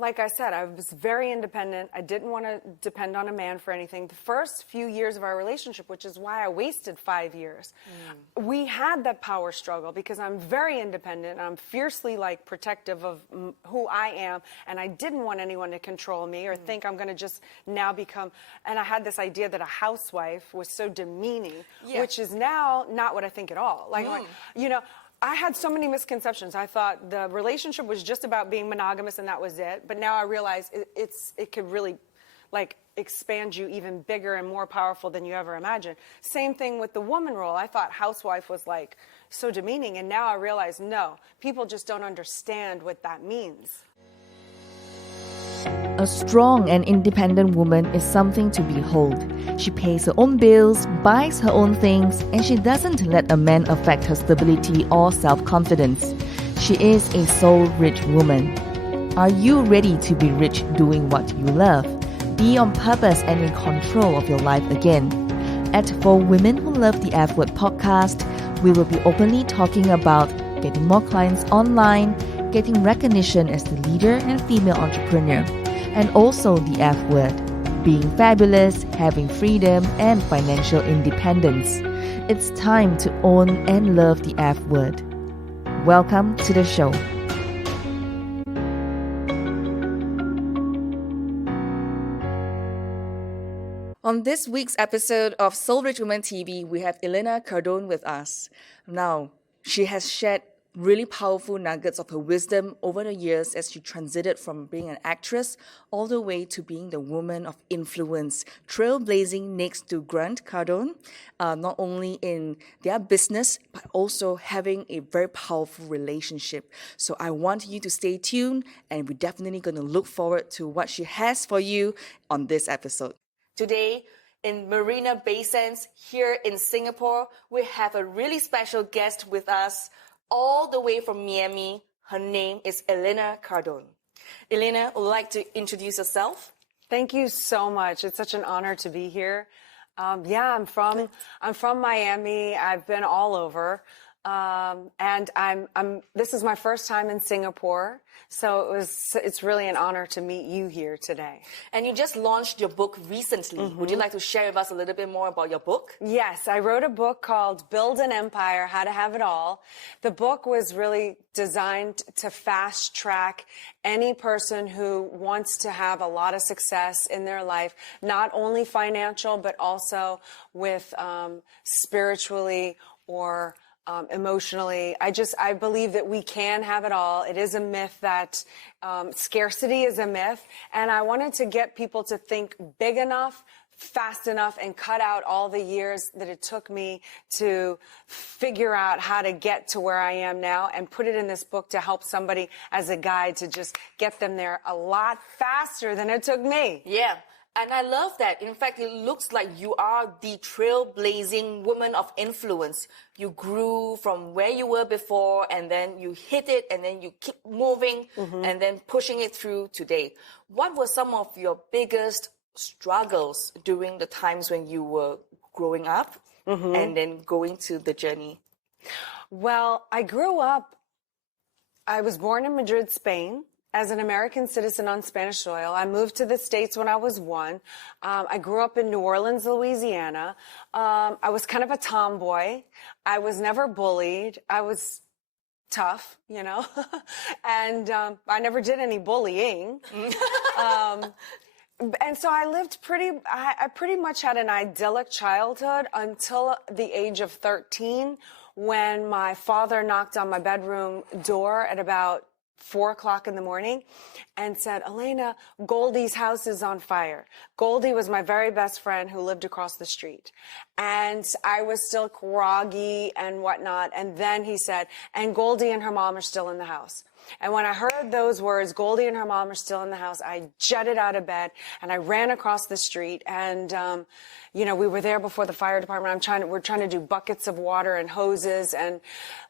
like I said, I was very independent. I didn't want to depend on a man for anything. The first few years of our relationship, which is why I wasted 5 years, we had that power struggle because I'm very independent. And I'm fiercely like protective of who I am. And I didn't want anyone to control me or think I'm going to just now become. And I had this idea that a housewife was so demeaning, which is now not what I think at all. Like, I had so many misconceptions. I thought the relationship was just about being monogamous and that was it. But now I realize it could really like expand you even bigger and more powerful than you ever imagined. Same thing with the woman role. I thought housewife was like so demeaning. And now I realize, no, people just don't understand what that means. A strong and independent woman is something to behold. She pays her own bills, buys her own things, and she doesn't let a man affect her stability or self-confidence. She is a soul-rich woman. Are you ready to be rich doing what you love? Be on purpose and in control of your life again. At For Women Who Love the F Word podcast, we will be openly talking about getting more clients online, getting recognition as the leader and female entrepreneur, and also the F word, being fabulous, having freedom, and financial independence. It's time to own and love the F word. Welcome to the show. On this week's episode of Soul Rich Woman TV, we have Elena Cardone with us. Now, she has shared really powerful nuggets of her wisdom over the years as she transited from being an actress all the way to being the woman of influence, trailblazing next to Grant Cardone, not only in their business, but also having a very powerful relationship. So I want you to stay tuned, and we're definitely going to look forward to what she has for you on this episode. Today, in Marina Bay Sands, here in Singapore, we have a really special guest with us, all the way from Miami. Her name is Elena Cardone. Elena, would you like to introduce yourself? Thank you so much. It's such an honor to be here. I'm from Miami. I've been all over. And this is my first time in Singapore. So it's really an honor to meet you here today. And you just launched your book recently. Mm-hmm. Would you like to share with us a little bit more about your book? Yes, I wrote a book called Build an Empire, How to Have It All. The book was really designed to fast track any person who wants to have a lot of success in their life, not only financial, but also with spiritually or emotionally. I believe that we can have it all. It is a myth that scarcity is a myth. And I wanted to get people to think big enough, fast enough, and cut out all the years that it took me to figure out how to get to where I am now and put it in this book to help somebody as a guide to just get them there a lot faster than it took me. Yeah. And I love that. In fact, it looks like you are the trailblazing woman of influence. You grew from where you were before, and then you hit it, and then you keep moving, and then pushing it through today. What were some of your biggest struggles during the times when you were growing up and then going to the journey? Well, I was born in Madrid, Spain. As an American citizen on Spanish soil. I moved to the States when I was 1. I grew up in New Orleans, Louisiana. I was kind of a tomboy. I was never bullied. I was tough, and I never did any bullying. And so I lived I pretty much had an idyllic childhood until the age of 13, when my father knocked on my bedroom door at about 4 o'clock in the morning and said, Elena, Goldie's house is on fire. Goldie was my very best friend who lived across the street. And I was still groggy and whatnot. And then he said, and Goldie and her mom are still in the house. And when I heard those words, Goldie and her mom are still in the house, I jetted out of bed and I ran across the street. And, we were there before the fire department. We're trying to do buckets of water and hoses. And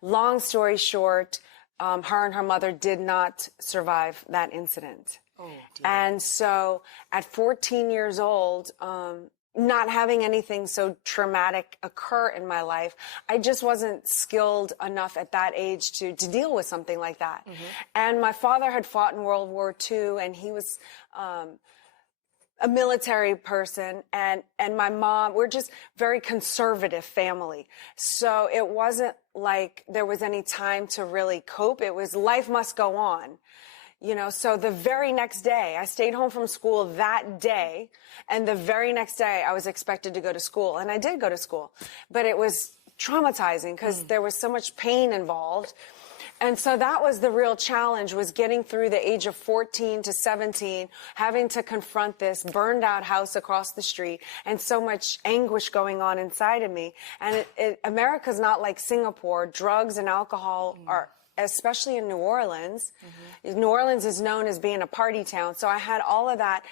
long story short, her and her mother did not survive that incident. Oh, dear. And so at 14 years old, not having anything so traumatic occur in my life, I just wasn't skilled enough at that age to deal with something like that. And my father had fought in World War II, and he was a military person, and my mom, we're just very conservative family. So it wasn't like there was any time to really cope. It was life must go on. You know, so the very next day, I stayed home from school that day, and the very next day I was expected to go to school, and I did go to school, but it was traumatizing because there was so much pain involved. And so that was the real challenge, was getting through the age of 14 to 17, having to confront this burned out house across the street, and so much anguish going on inside of me. And America's not like Singapore. Drugs and alcohol are, especially in New Orleans. New Orleans is known as being a party town. So I had all of that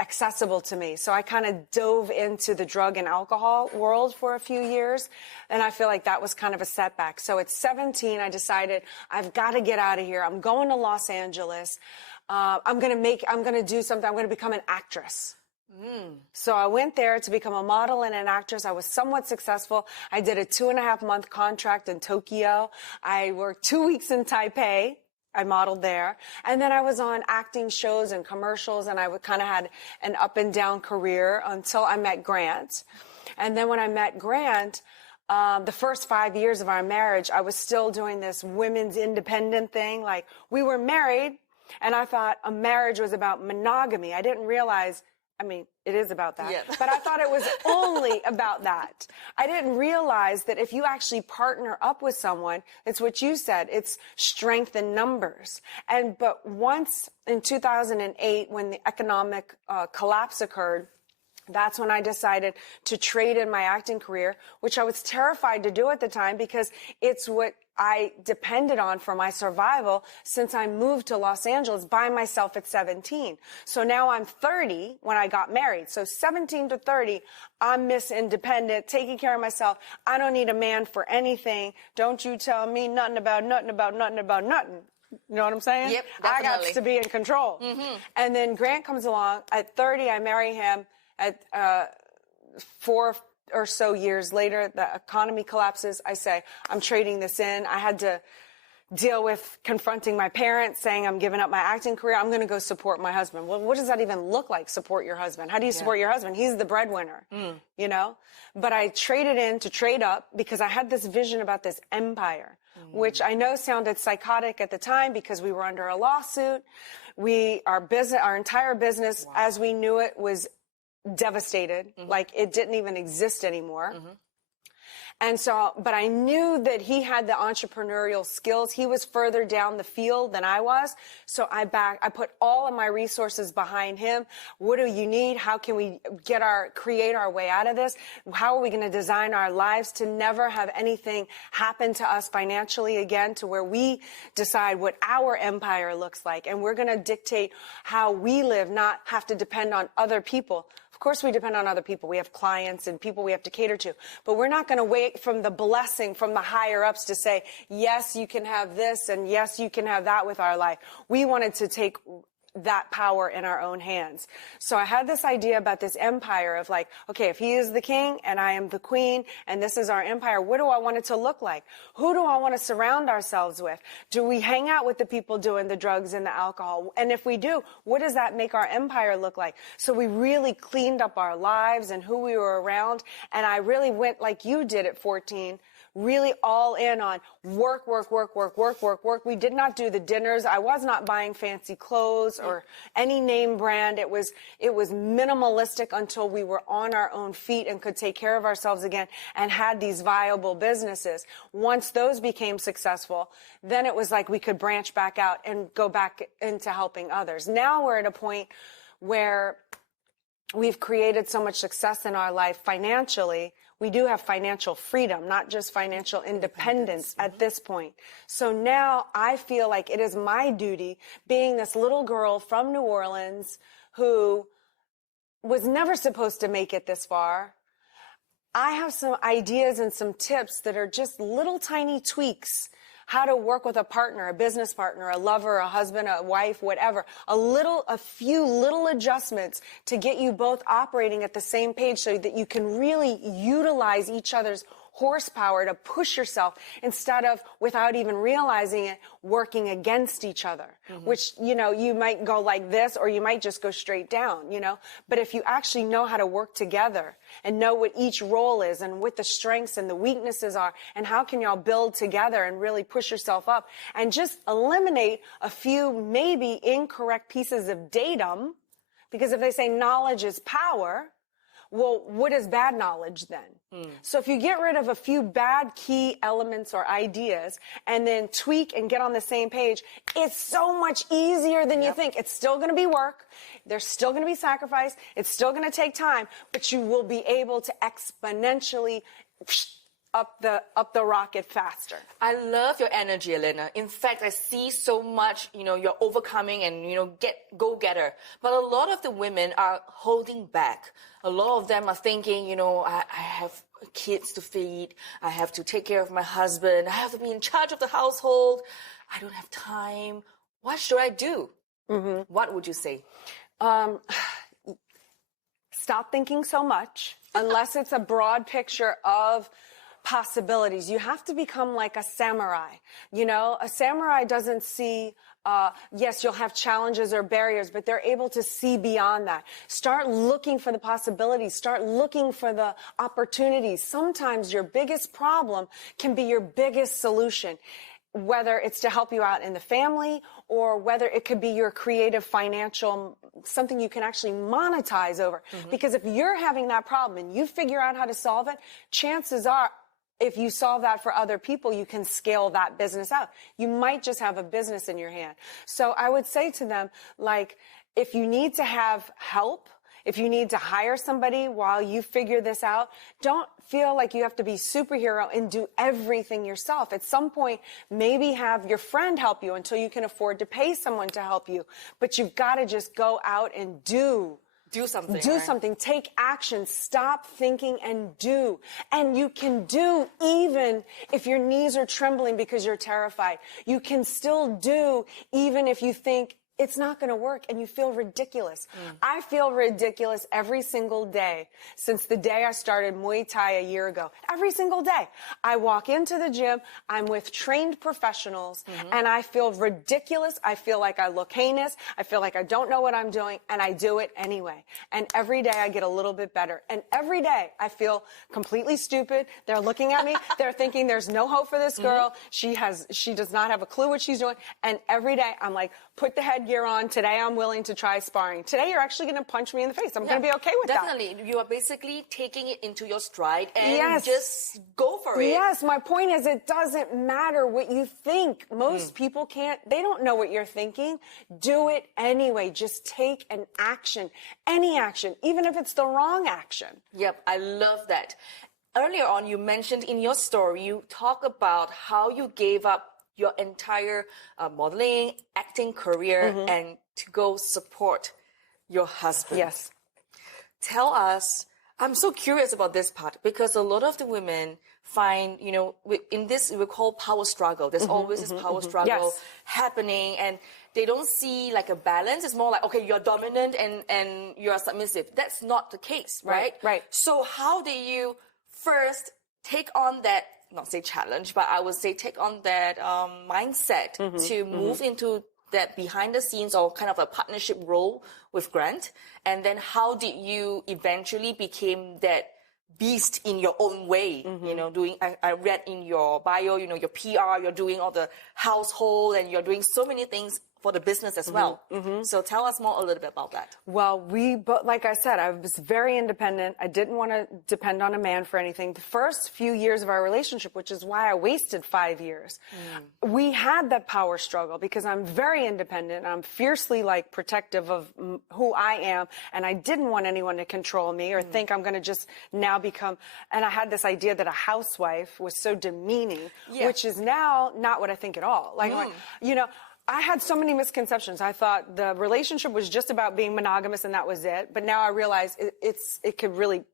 accessible to me. So I kind of dove into the drug and alcohol world for a few years. And I feel like that was kind of a setback. So at 17, I decided I've got to get out of here. I'm going to Los Angeles. I'm going to do something. I'm going to become an actress. So I went there to become a model and an actress. I was somewhat successful. I did a 2.5-month contract in Tokyo. I worked 2 weeks in Taipei. I modeled there. And then I was on acting shows and commercials, and I kind of had an up and down career until I met Grant. And then when I met Grant, the first 5 years of our marriage, I was still doing this women's independent thing. Like, we were married, and I thought a marriage was about monogamy. I didn't realize, I mean, it is about that, but I thought it was only about that. I didn't realize that if you actually partner up with someone, it's what you said, it's strength in numbers. But once in 2008, when the economic collapse occurred, that's when I decided to trade in my acting career, which I was terrified to do at the time because it's what I depended on for my survival since I moved to Los Angeles by myself at 17. So now I'm 30 when I got married. So 17 to 30, I'm Miss Independent, taking care of myself. I don't need a man for anything. Don't you tell me nothing about nothing about nothing about nothing. You know what I'm saying? Yep, definitely. I got to be in control. And then Grant comes along. At 30, I marry him. At 4 or so years later, the economy collapses. I say, I'm trading this in. I had to deal with confronting my parents, saying I'm giving up my acting career. I'm going to go support my husband. Well, what does that even look like, support your husband? How do you support your husband? He's the breadwinner, you know? But I traded in to trade up because I had this vision about this empire, which I know sounded psychotic at the time because we were under a lawsuit. Our entire business, as we knew it, was devastated. Like, it didn't even exist anymore. And so, but I knew that he had the entrepreneurial skills. He was further down the field than I was. So I put all of my resources behind him. What do you need? How can we create our way out of this? How are we going to design our lives to never have anything happen to us financially again, to where we decide what our empire looks like? And we're going to dictate how we live, not have to depend on other people. Of course, we depend on other people. We have clients and people we have to cater to. But we're not going to wait from the blessing from the higher ups to say, yes, you can have this, and yes, you can have that with our life. We wanted to take that power in our own hands. So I had this idea about this empire of like, okay, if he is the king and I am the queen and this is our empire, what do I want it to look like? Who do I want to surround ourselves with? Do we hang out with the people doing the drugs and the alcohol? And if we do, what does that make our empire look like? So we really cleaned up our lives and who we were around. And I really went like you did at 14, really all in on work, work, work, work, work, work, work. We did not do the dinners. I was not buying fancy clothes or any name brand. It was minimalistic until we were on our own feet and could take care of ourselves again and had these viable businesses. Once those became successful, then it was like we could branch back out and go back into helping others. Now we're at a point where we've created so much success in our life financially. We do have financial freedom, not just financial independence at this point. So now I feel like it is my duty, being this little girl from New Orleans who was never supposed to make it this far. I have some ideas and some tips that are just little tiny tweaks how to work with a partner, a business partner, a lover, a husband, a wife, whatever. A few little adjustments to get you both operating at the same page so that you can really utilize each other's horsepower to push yourself instead of, without even realizing it, working against each other, which, you might go like this or you might just go straight down, But if you actually know how to work together and know what each role is and what the strengths and the weaknesses are and how can y'all build together and really push yourself up and just eliminate a few maybe incorrect pieces of datum, because if they say knowledge is power, well, what is bad knowledge then? So if you get rid of a few bad key elements or ideas and then tweak and get on the same page, it's so much easier than you think. It's still going to be work. There's still going to be sacrifice. It's still going to take time, but you will be able to exponentially up the rocket faster. I love your energy, Elena. In fact, I see so much, you're overcoming and, go-getter. But a lot of the women are holding back. A lot of them are thinking, I have kids to feed. I have to take care of my husband. I have to be in charge of the household. I don't have time. What should I do? What would you say? Stop thinking so much unless it's a broad picture of possibilities. You have to become like a samurai. A samurai doesn't see, yes, you'll have challenges or barriers, but they're able to see beyond that. Start looking for the possibilities. Start looking for the opportunities. Sometimes your biggest problem can be your biggest solution, whether it's to help you out in the family or whether it could be your creative financial, something you can actually monetize over. Because if you're having that problem and you figure out how to solve it, chances are, if you solve that for other people, you can scale that business out. You might just have a business in your hand. So I would say to them, if you need to have help, if you need to hire somebody while you figure this out, don't feel like you have to be superhero and do everything yourself. At some point, maybe have your friend help you until you can afford to pay someone to help you. But you've got to just go out and do something. Do something. Take action. Stop thinking and do. And you can do even if your knees are trembling because you're terrified. You can still do even if you think it's not going to work and you feel ridiculous. I feel ridiculous every single day since the day I started Muay Thai a year ago. Every single day. I walk into the gym, I'm with trained professionals, and I feel ridiculous. I feel like I look heinous. I feel like I don't know what I'm doing, and I do it anyway. And every day I get a little bit better. And every day I feel completely stupid. They're looking at me. They're thinking there's no hope for this girl. She does not have a clue what she's doing. And every day I'm like, put the headgear on. Today I'm willing to try sparring. Today you're actually going to punch me in the face. I'm going to be okay with that. Definitely. You are basically taking it into your stride and just go for it. Yes. My point is it doesn't matter what you think. Most people they don't know what you're thinking. Do it anyway. Just take an action. Any action. Even if it's the wrong action. Yep. I love that. Earlier on, you mentioned in your story, you talk about how you gave up your entire modeling, acting career, and to go support your husband. Yes. Tell us, I'm so curious about this part because a lot of the women find, in this we call power struggle. There's always this power struggle happening and they don't see like a balance. It's more like, okay, you're dominant and you're submissive. That's not the case, right? Right. So how do you first take on that, not say challenge, but I would say take on that mindset to move into that behind the scenes or kind of a partnership role with Grant? And then how did you eventually become that beast in your own way? I read in your bio, your PR, you're doing all the household and you're doing so many things for the business as well. So tell us more a little bit about that. Well, like I said, I was very independent. I didn't want to depend on a man for anything. The first few years of our relationship, which is why I wasted 5 years, we had that power struggle because I'm very independent. I'm fiercely protective of who I am. And I didn't want anyone to control me or think I'm going to just now become, and I had this idea that a housewife was so demeaning, which is now not what I think at all. I had so many misconceptions. I thought the relationship was just about being monogamous and that was it. But now I realize it could really,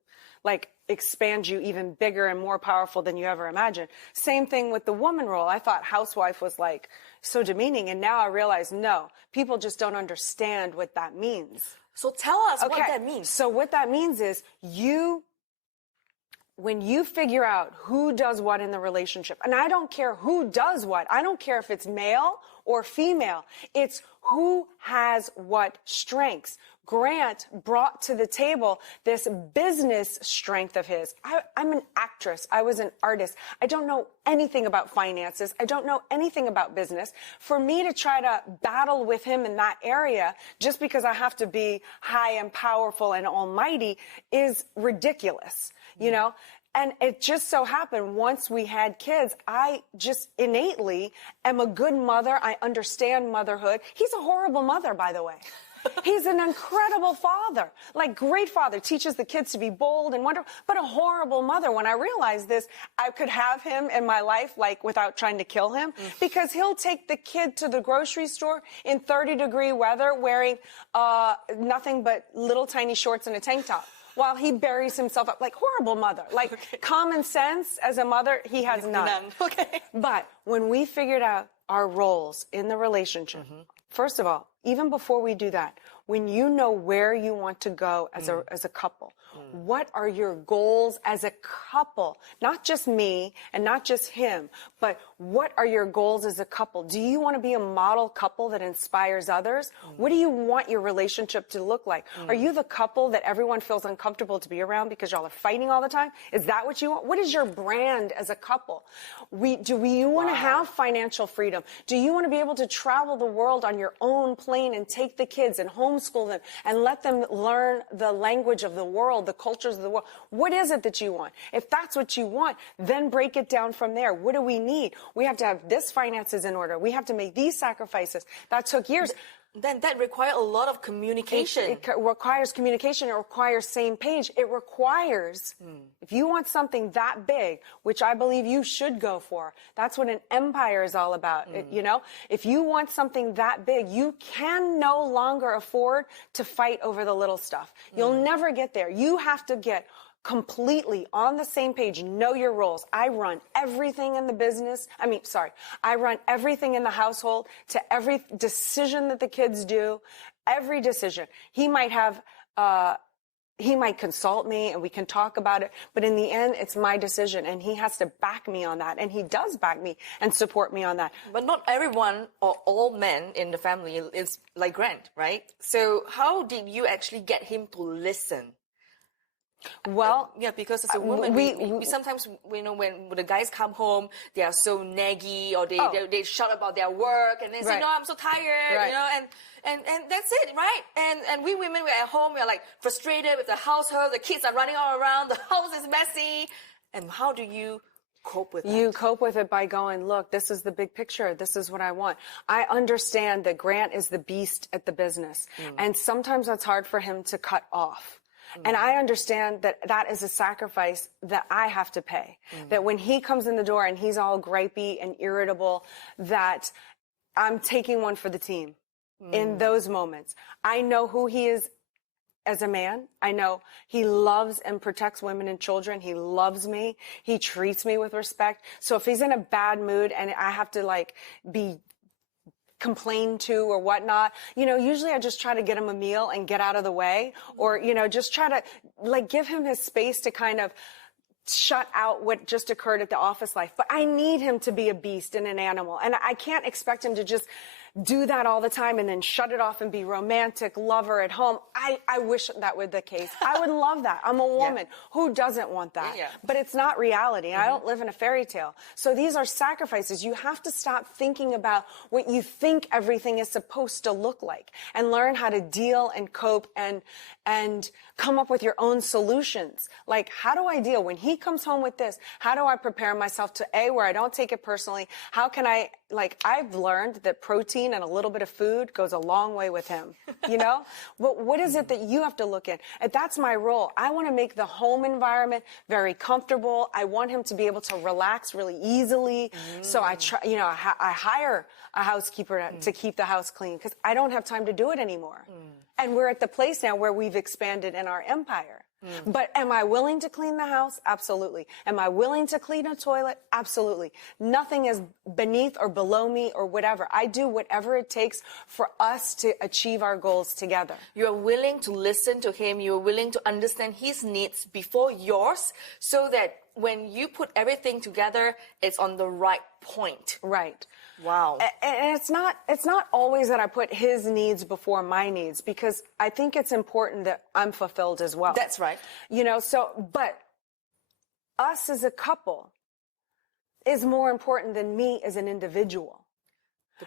like expand you even bigger and more powerful than you ever imagined. Same thing with the woman role. I thought housewife was like so demeaning, and now I realize no, people just don't understand what that means. So tell us what that means. So what that means is when you figure out who does what in the relationship, and I don't care who does what, I don't care if it's male or female, it's who has what strengths. Grant brought to the table this business strength of his. I'm an actress. I was an artist. I don't know anything about finances. I don't know anything about business. For me to try to battle with him in that area just because I have to be high and powerful and almighty is ridiculous, you know? And it just so happened once we had kids, I just innately am a good mother. I understand motherhood. He's a horrible mother, by the way. He's an incredible father, like great father, teaches the kids to be bold and wonderful, but a horrible mother. When I realized this, I could have him in my life, like without trying to kill him, because he'll take the kid to the grocery store in 30-degree weather wearing nothing but little tiny shorts and a tank top, while he buries himself up. Like horrible mother. Like common sense as a mother, he has none. Okay. But when we figured out our roles in the relationship, first of all, even before we do that, when you know where you want to go as a couple, what are your goals as a couple? Not just me and not just him, but what are your goals as a couple? Do you want to be a model couple that inspires others? What do you want your relationship to look like? Are you the couple that everyone feels uncomfortable to be around because y'all are fighting all the time? Is that what you want? What is your brand as a couple? Do you want to have financial freedom? Do you want to be able to travel the world on your own plane and take the kids and homeschool them and let them learn the language of the world, the cultures of the world? What is it that you want? If that's what you want, then break it down from there. What do we need? We have to have this finances in order. We have to make these sacrifices. That took years. Then that requires a lot of communication. It requires communication. It requires same page. It requires, if you want something that big, which I believe you should go for, that's what an empire is all about. You know, if you want something that big, you can no longer afford to fight over the little stuff. You'll never get there. You have to get completely on the same page, know your roles. I run everything in the business. I run everything in the household to every decision that the kids do, every decision. He might consult me and we can talk about it, but in the end, it's my decision and he has to back me on that. And he does back me and support me on that. But not everyone or all men in the family is like Grant, right? So how did you actually get him to listen? Well, yeah, because as a woman, we sometimes, you know, when the guys come home, they are so naggy or they shout about their work and they say, no, I'm so tired, you know, and that's it, right? And we women, we're at home, we're like frustrated with the household, the kids are running all around, the house is messy. And how do you cope with that? You cope with it by going, look, this is the big picture. This is what I want. I understand that Grant is the beast at the business. And sometimes that's hard for him to cut off. And I understand that that is a sacrifice that I have to pay. That when he comes in the door and he's all gripey and irritable, that I'm taking one for the team in those moments. I know who he is as a man. I know he loves and protects women and children. He loves me. He treats me with respect. So if he's in a bad mood and I have to like be complain to or whatnot, you know, usually I just try to get him a meal and get out of the way, or, you know, just try to like give him his space to kind of shut out what just occurred at the office life. But I need him to be a beast and an animal. And I can't expect him to just do that all the time and then shut it off and be romantic lover at home. I wish that were the case. I would love that. I'm a woman. Who doesn't want that? But it's not reality. I don't live in a fairy tale. So these are sacrifices. You have to stop thinking about what you think everything is supposed to look like and learn how to deal and cope and come up with your own solutions. Like, how do I deal when he comes home with this? How do I prepare myself to where I don't take it personally? How can I, like, I've learned that protein and a little bit of food goes a long way with him, you know? What is it that you have to look at? And that's my role. I want to make the home environment very comfortable. I want him to be able to relax really easily. So I try, you know, I hire a housekeeper to keep the house clean because I don't have time to do it anymore. And we're at the place now where we've expanded in our empire. But am I willing to clean the house? Absolutely. Am I willing to clean a toilet? Absolutely. Nothing is beneath or below me or whatever. I do whatever it takes for us to achieve our goals together. You're willing to listen to him. You're willing to understand his needs before yours, so that when you put everything together, it's on the right point. Right. Wow. And it's not always that I put his needs before my needs, because I think it's important that I'm fulfilled as well. That's right. But us as a couple is more important than me as an individual.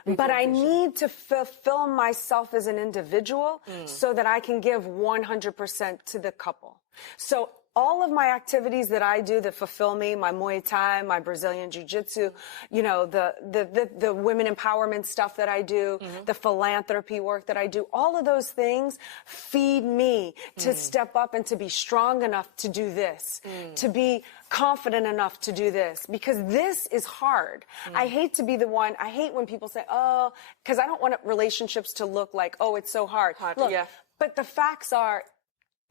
But I need to fulfill myself as an individual so that I can give 100% to the couple. So all of my activities that I do that fulfill me, my Muay Thai, my Brazilian Jiu-Jitsu, the women empowerment stuff that I do, the philanthropy work that I do, all of those things feed me to step up and to be strong enough to do this, to be confident enough to do this, because this is hard. I hate to be the one, I hate when people say, oh, because I don't want relationships to look like, oh, it's so hard. Look, yeah. But the facts are,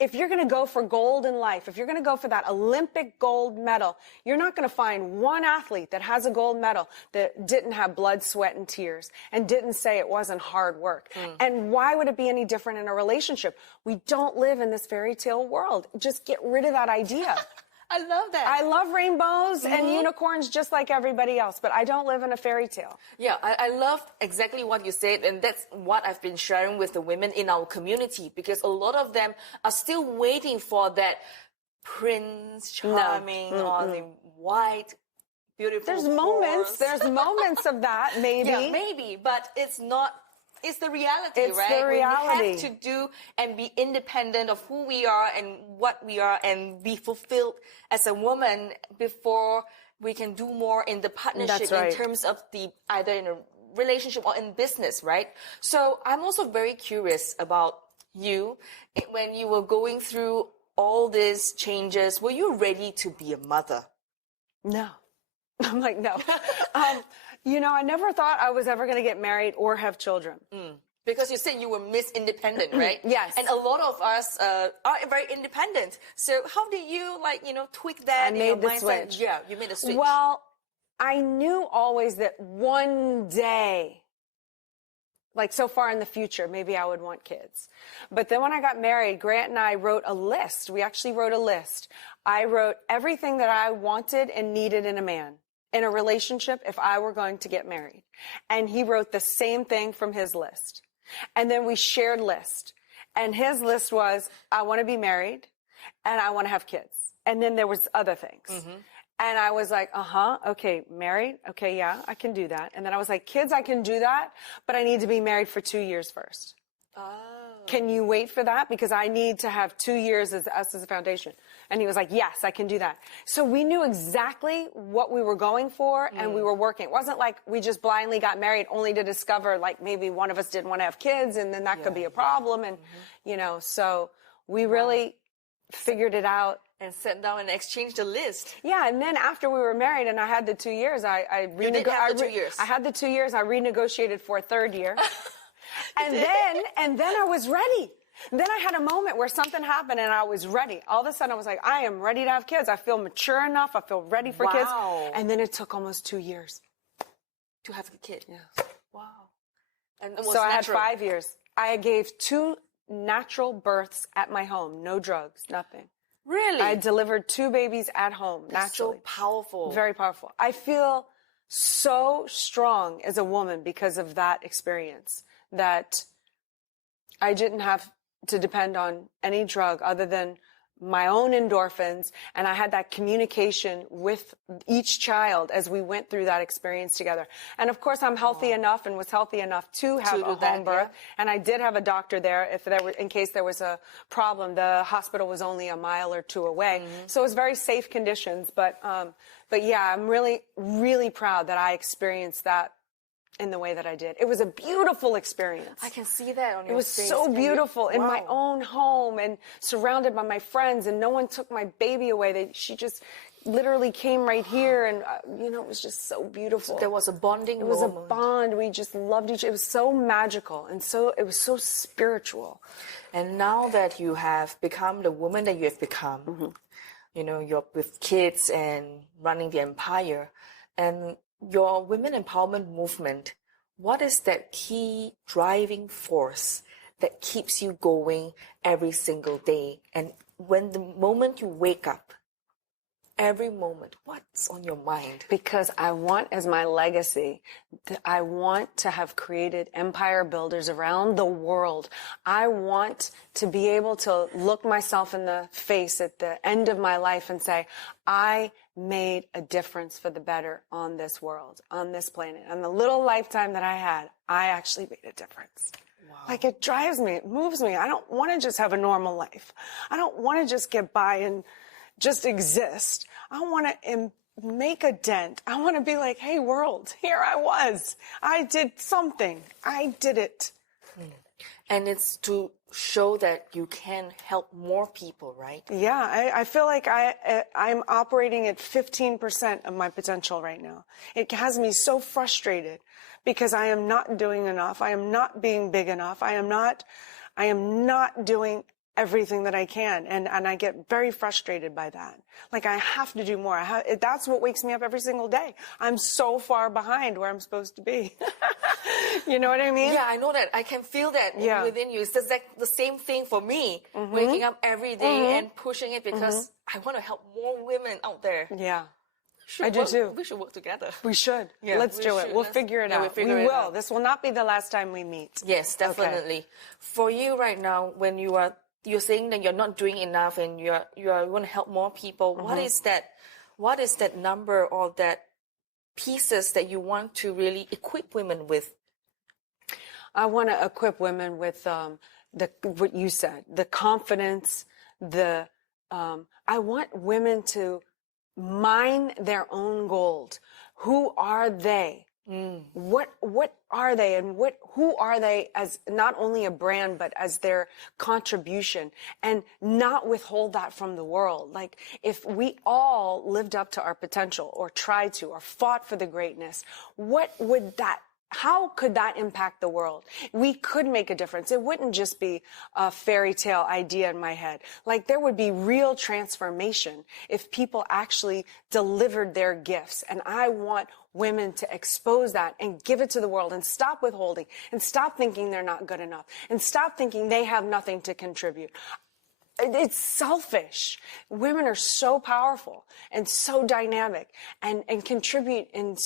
if you're going to go for gold in life, if you're going to go for that Olympic gold medal, you're not going to find one athlete that has a gold medal that didn't have blood, sweat, and tears and didn't say it wasn't hard work. And why would it be any different in a relationship? We don't live in this fairy tale world. Just get rid of that idea. I love that. I love rainbows and unicorns just like everybody else, but I don't live in a fairy tale. Yeah, I love exactly what you said, and that's what I've been sharing with the women in our community, because a lot of them are still waiting for that Prince Charming or the white, beautiful There's moments of that, maybe. Yeah, maybe, but it's not. It's the reality, It's right? the reality. We have to do and be independent of who we are and what we are, and be fulfilled as a woman before we can do more in the partnership. That's right. In terms of either in a relationship or in business, right? So I'm also very curious about you. When you were going through all these changes, were you ready to be a mother? No. I'm like, no. I never thought I was ever going to get married or have children. Because you said you were Miss Independent, right? Yes. And a lot of us are very independent. So how did you, tweak that in your mindset? Switch. Yeah, you made a switch. Well, I knew always that one day, so far in the future, maybe I would want kids. But then when I got married, Grant and I wrote a list. We actually wrote a list. I wrote everything that I wanted and needed in a man, in a relationship, if I were going to get married. And he wrote the same thing from his list. And then we shared list. And his list was, I want to be married and I want to have kids. And then there was other things. And I was like, okay, married. Okay, yeah, I can do that. And then I was like, kids, I can do that, but I need to be married for 2 years first. Can you wait for that? Because I need to have 2 years as a foundation. And he was like, yes, I can do that. So we knew exactly what we were going for, and we were working. It wasn't like we just blindly got married only to discover maybe one of us didn't want to have kids, and then that could be a problem. And, so we really figured it out. And sat down and exchanged the list. Yeah, and then after we were married and I had the 2 years, I renegotiated. 2 years. I had the 2 years. I renegotiated for a third year. And then I was ready. Then I had a moment where something happened and I was ready. All of a sudden I was like, I am ready to have kids. I feel mature enough. I feel ready for kids. And then it took almost 2 years to have a kid. Yeah. Wow. And it was so natural. I had 5 years. I gave 2 natural births at my home. No drugs, nothing. Really? I delivered 2 babies at home, naturally. So powerful. Very powerful. I feel so strong as a woman because of that experience, that I didn't have to depend on any drug other than my own endorphins. And I had that communication with each child as we went through that experience together. And of course, I'm healthy enough and was healthy enough to have a home birth. Yeah. And I did have a doctor there in case there was a problem. The hospital was only a mile or 2 away. So it was very safe conditions. But yeah, I'm really, really proud that I experienced that in the way that I did. It was a beautiful experience. I can see that on your face. It was so beautiful in my own home and surrounded by my friends, and no one took my baby away. She just literally came right here, and it was just so beautiful. There was a bonding It was a moment. bond. We just loved each other. It was so magical, and it was so spiritual. And now that you have become the woman that you have become, you're with kids and running the empire, and your women empowerment movement, what is that key driving force that keeps you going every single day? And when the moment you wake up, every moment, what's on your mind? Because I want, as my legacy, I want to have created empire builders around the world. I want to be able to look myself in the face at the end of my life and say, I made a difference for the better on this world, on this planet. On the little lifetime that I had, I actually made a difference. Wow. Like, it drives me, it moves me. I don't want to just have a normal life. I don't want to just get by and just exist. I want to make a dent. I want to be like, hey, world, here I was. I did something. I did it. And it's to show that you can help more people, right? Yeah, I feel like I'm operating at 15% of my potential right now. It has me so frustrated because I am not doing enough. I am not being big enough. I am not doing everything that I can. And I get very frustrated by that. Like, I have to do more. That's what wakes me up every single day. I'm so far behind where I'm supposed to be. You know what I mean? Yeah, I know that. I can feel that within you. It's just like the same thing for me, waking up every day and pushing it because I want to help more women out there. Yeah. I do too. We should work together. We should. Yeah, Let's do it. We'll figure it out. We will. This will not be the last time we meet. Yes, definitely. Okay. For you right now, when you're saying that you're not doing enough and you want to help more people, what is that number or that pieces that you want to really equip women with? I want to equip women with what you said, the confidence, I want women to mine their own gold. Who are they? What are they, and who are they as not only a brand but as their contribution, and not withhold that from the world. Like, if we all lived up to our potential or tried to or fought for the greatness, how could that impact the world? We could make a difference. It wouldn't just be a fairy tale idea in my head. Like, there would be real transformation if people actually delivered their gifts. And I want women to expose that and give it to the world and stop withholding and stop thinking they're not good enough and stop thinking they have nothing to contribute. It's selfish. Women are so powerful and so dynamic and contribute, and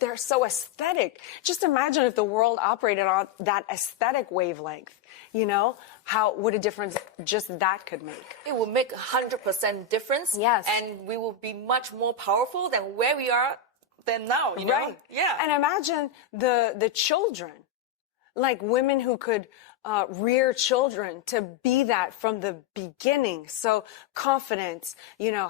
they're so aesthetic. Just imagine if the world operated on that aesthetic wavelength. What a difference just that could make. It will make 100% difference. Yes. And we will be much more powerful than where we are than now, Right. Yeah. And imagine the children, like women who could rear children to be that from the beginning. So confidence,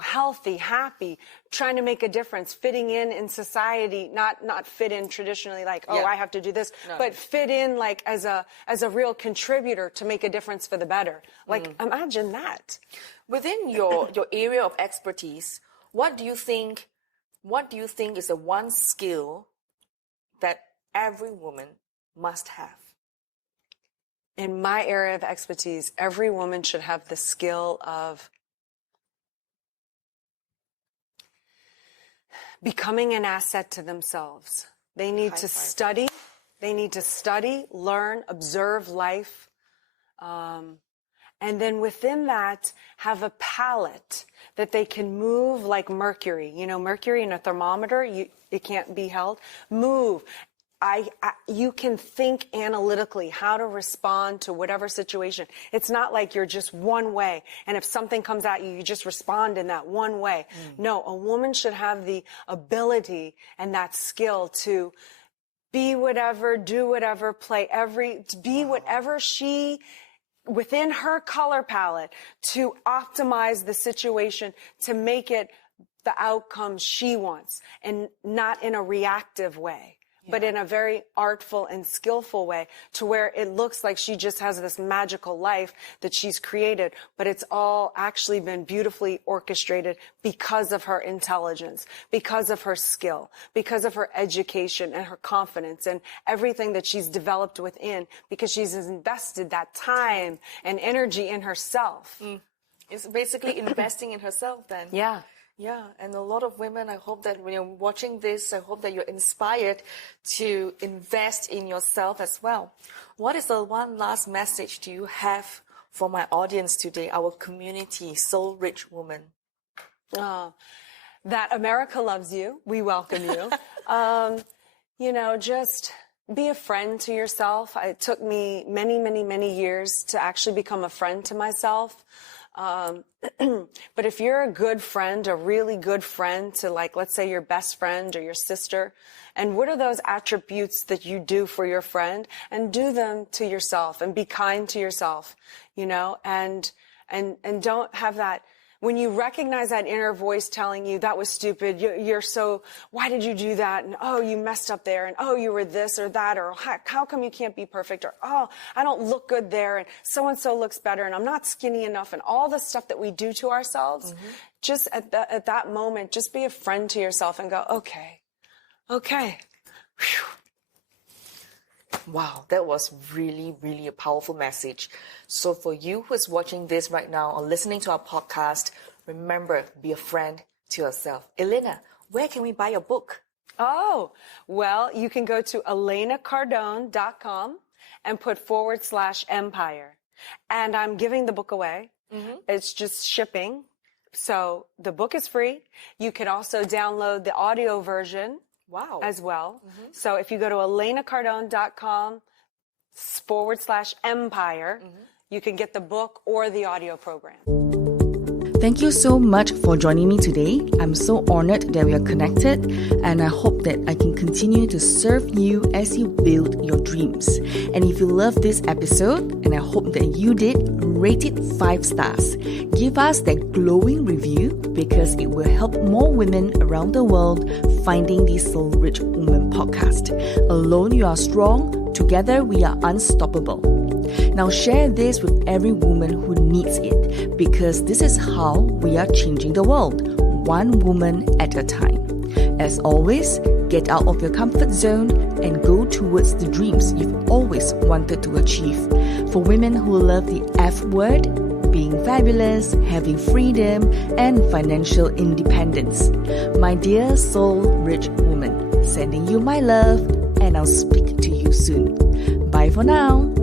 healthy, happy, trying to make a difference, fitting in society, not fit in traditionally like, I have to do this, but fit in like as a real contributor to make a difference for the better. Like, imagine that. Within your area of expertise, what do you think is the one skill that every woman must have? In my area of expertise, every woman should have the skill of becoming an asset to themselves. They need to study. They need to study, learn, observe life. And then within that, have a palette that they can move like mercury. Mercury in a thermometer, it can't be held. Move. You can think analytically how to respond to whatever situation. It's not like you're just one way, and if something comes at you, you just respond in that one way. No, a woman should have the ability and that skill to be whatever, do whatever, whatever she, within her color palette, to optimize the situation, to make it the outcome she wants, and not in a reactive way. but in a very artful and skillful way, to where it looks like she just has this magical life that she's created, but it's all actually been beautifully orchestrated because of her intelligence, because of her skill, because of her education and her confidence and everything that she's developed within, because she's invested that time and energy in herself. It's basically investing in herself then. Yeah. Yeah, and a lot of women, I hope that when you're watching this, I hope that you're inspired to invest in yourself as well. What is the one last message do you have for my audience today, our community, Soul Rich Women? That America loves you. We welcome you. Just be a friend to yourself. It took me many, many, many years to actually become a friend to myself. But if you're a good friend, a really good friend to, like, let's say your best friend or your sister, and what are those attributes that you do for your friend, and do them to yourself, and be kind to yourself, and don't have that. When you recognize that inner voice telling you that was stupid, why did you do that? And, oh, you messed up there. And, oh, you were this or that. Or how come you can't be perfect? Or, oh, I don't look good there. And so-and-so looks better. And I'm not skinny enough. And all the stuff that we do to ourselves, just at that moment, just be a friend to yourself and go, okay. Whew. Wow, that was really, really a powerful message. So for you who is watching this right now or listening to our podcast, remember, be a friend to yourself. Elena, where can we buy your book? Oh, well, you can go to ElenaCardone.com and put /empire. And I'm giving the book away. It's just shipping. So the book is free. You can also download the audio version. Wow. As well. So if you go to ElenaCardone.com /empire, you can get the book or the audio program. Thank you so much for joining me today. I'm so honored that we are connected, and I hope that I can continue to serve you as you build your dreams. And if you love this episode, and I hope that you did, rate it 5 stars. Give us that glowing review because it will help more women around the world finding the Soul Rich Woman podcast. Alone you are strong, together we are unstoppable. Now share this with every woman who needs it, because this is how we are changing the world, one woman at a time. As always, get out of your comfort zone and go towards the dreams you've always wanted to achieve. For women who love the F word, being fabulous, having freedom, and financial independence. My dear soul rich woman, sending you my love, and I'll speak to you soon. Bye for now.